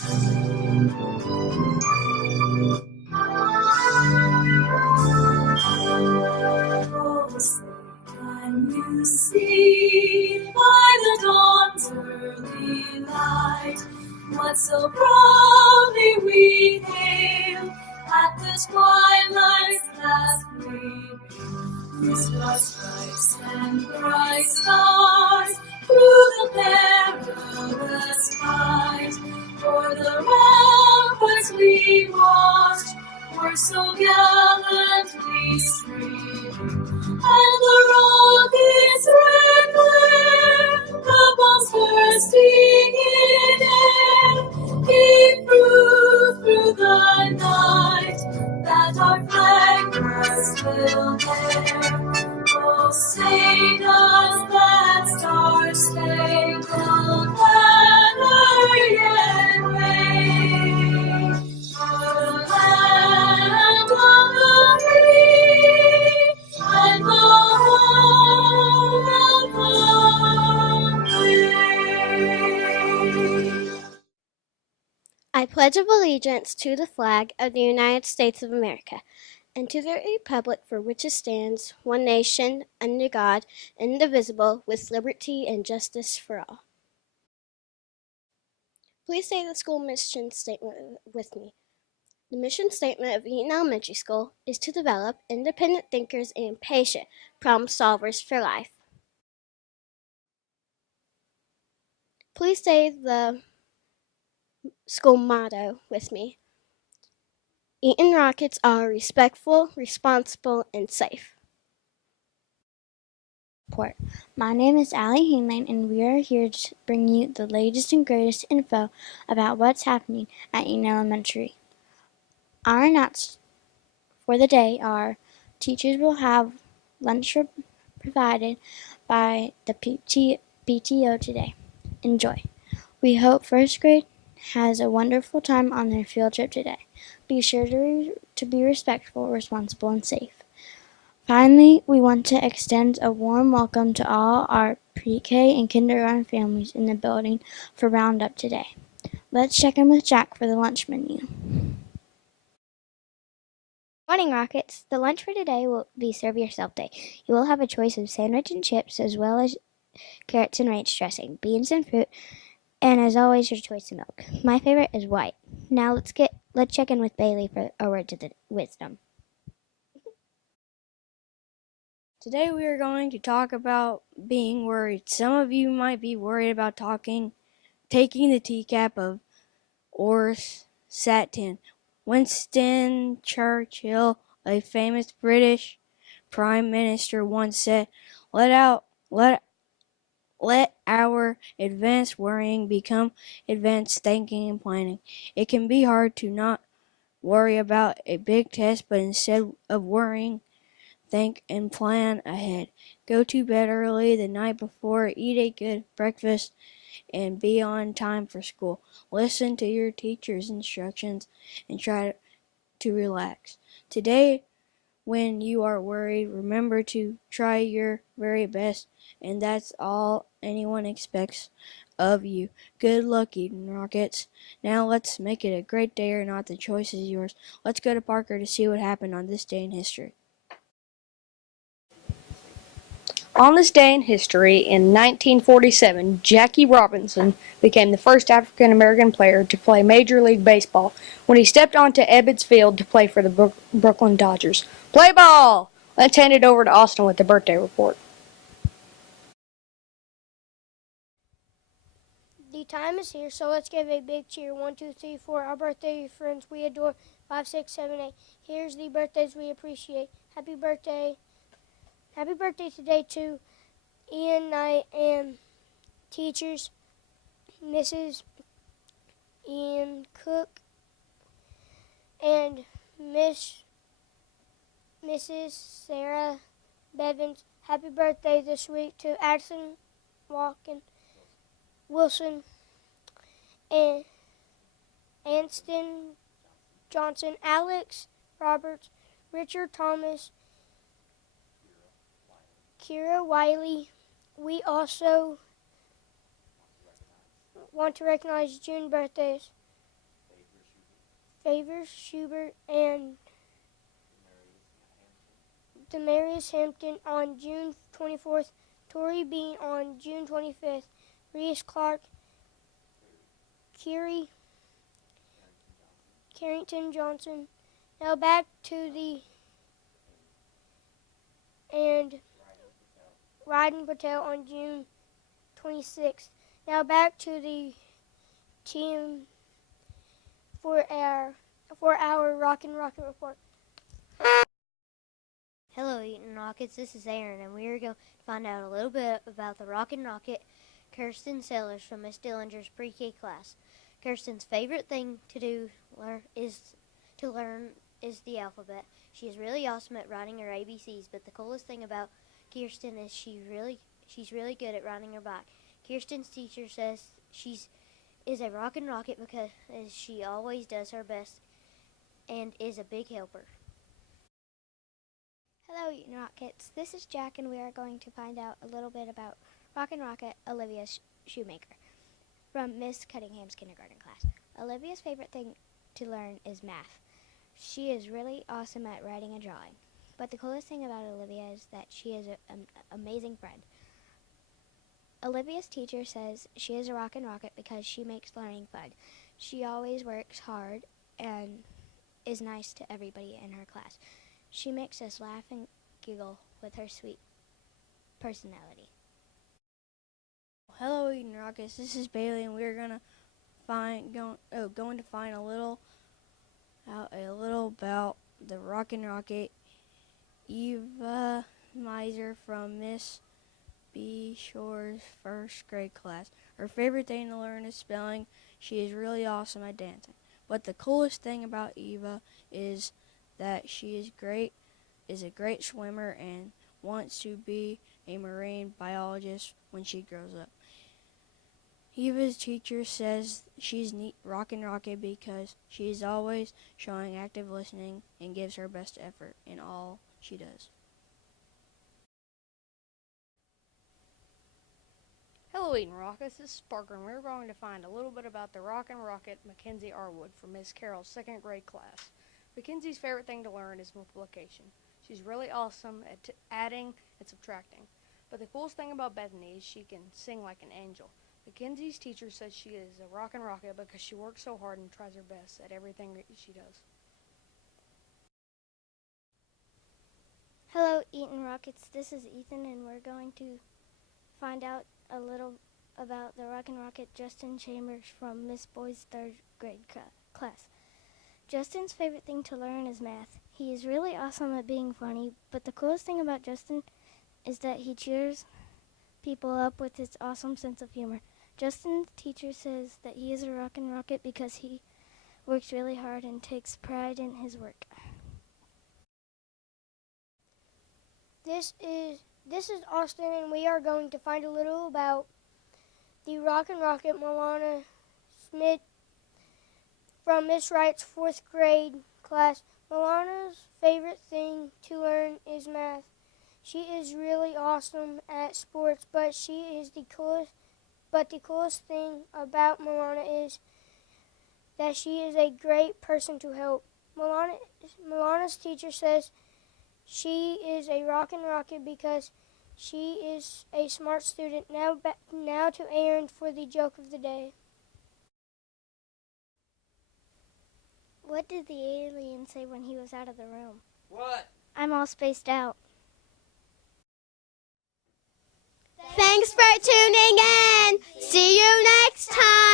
Can you see by the dawn's early light what so proudly we hailed at the twilight's last gleaming? Whose stripes and bright stars through the perilous fight, for the ramparts we watched were so gallantly streaming, and the rocket's red glare, the bombs bursting in air, gave proof through the night that our flag was still there. Oh, say does that star-spangled banner yet wave for the land of the free and the home of the brave? I pledge allegiance to the flag of the United States of America and to the republic for which it stands, one nation, under God, indivisible, with liberty and justice for all. Please say the school mission statement with me. The mission statement of Eaton Elementary School is to develop independent thinkers and patient problem solvers for life. Please say the school motto with me. Eaton Rockets are respectful, responsible, and safe. My name is Allie Heinlein, and we are here to bring you the latest and greatest info about what's happening at Eaton Elementary. Our announcements for the day are: teachers will have lunch provided by the PTO today. Enjoy. We hope first grade has a wonderful time on their field trip today. Be sure to be respectful, responsible, and safe. Finally, we want to extend a warm welcome to all our pre-K and kindergarten families in the building for Roundup today. Let's check in with Jack for the lunch menu. Morning, Rockets. The lunch for today will be Serve Yourself Day. You will have a choice of sandwich and chips, as well as carrots and ranch dressing, beans and fruit, and as always, your choice of milk. My favorite is white. Now let's check in with Bailey for a word to the wisdom. Today we are going to talk about being worried. Some of you might be worried about taking the teacup of Orsatin. Winston Churchill, a famous British Prime Minister, once said, let our advanced worrying become advanced thinking and planning. It can be hard to not worry about a big test, but instead of worrying, think and plan ahead. Go to bed early the night before, eat a good breakfast, and be on time for school. Listen to your teacher's instructions and try to relax. Today, when you are worried, remember to try your very best, and that's all anyone expects of you. Good luck, Eaton Rockets. Now let's make it a great day or not. The choice is yours. Let's go to Parker to see what happened on this day in history. On this day in history, in 1947, Jackie Robinson became the first African American player to play Major League Baseball when he stepped onto Ebbets Field to play for the Brooklyn Dodgers. Play ball! Let's hand it over to Austin with the birthday report. The time is here, so let's give a big cheer. 1, 2, 3, 4. Our birthday friends we adore. 5, 6, 7, 8. Here's the birthdays we appreciate. Happy birthday. Happy birthday today to Ian Knight and teachers, Mrs. Ian Cook and Mrs. Sarah Bevins. Happy birthday this week to Addison Walken, Wilson, and Anston Johnson, Alex Roberts, Richard Thomas, Kira Wiley. We also want to recognize June birthdays. Favors Schubert and Demarius Hampton on June 24th, Torrey Bean on June 25th, Reese Clark, Carrington Johnson. Now back to the and Ryden Patel on June 26th. Now back to the team for our Rockin' Rocket report. Hello, Eaton Rockets. This is Aaron, and we are going to find out a little bit about the Rockin' Rocket, Kirsten Sellers from Miss Dillinger's pre-K class. Kirsten's favorite thing to learn is the alphabet. She is really awesome at writing her ABCs, but the coolest thing about Kirsten is she's really good at riding her bike. Kirsten's teacher says she's a rockin' rocket because she always does her best and is a big helper. Hello, Eaton Rockets. This is Jack, and we are going to find out a little bit about Rockin' Rocket Olivia Shoemaker from Miss Cunningham's kindergarten class. Olivia's favorite thing to learn is math. She is really awesome at writing and drawing. But the coolest thing about Olivia is that she is an amazing friend. Olivia's teacher says she is a rockin' rocket because she makes learning fun. She always works hard and is nice to everybody in her class. She makes us laugh and giggle with her sweet personality. Hello, Eaton Rockets. This is Bailey, and we're going to find a little about the Rockin' Rocket, Eva Miser from Miss B. Shore's first grade class. Her favorite thing to learn is spelling. She is really awesome at dancing. But the coolest thing about Eva is that she is a great swimmer and wants to be a marine biologist when she grows up. Eva's teacher says she's rockin' rocket because she's always showing active listening and gives her best effort in all she does. Hello, Eaton Rockets. This is Parker, and we're going to find a little bit about the Rockin' Rocket Mackenzie Arwood from Miss Carroll's second grade class. Mackenzie's favorite thing to learn is multiplication. She's really awesome at adding and subtracting. But the coolest thing about Bethany is she can sing like an angel. Mackenzie's teacher says she is a rockin' rocket because she works so hard and tries her best at everything that she does. Hello, Eaton Rockets. This is Ethan, and we're going to find out a little about the Rockin' Rocket Justin Chambers from Miss Boyd's third grade class. Justin's favorite thing to learn is math. He is really awesome at being funny, but the coolest thing about Justin is that he cheers people up with his awesome sense of humor. Justin's teacher says that he is a rockin' rocket because he works really hard and takes pride in his work. This is Austin, and we are going to find a little about the Rockin' Rocket Milana Smith from Miss Wright's fourth grade class. Milana's favorite thing to learn is math. She is really awesome at sports, but the coolest thing about Milana is that she is a great person to help. Milana's teacher says she is a rockin' rocket because she is a smart student. Now to Aaron for the joke of the day. What did the alien say when he was out of the room? What? I'm all spaced out. Thanks for tuning in. See you next time.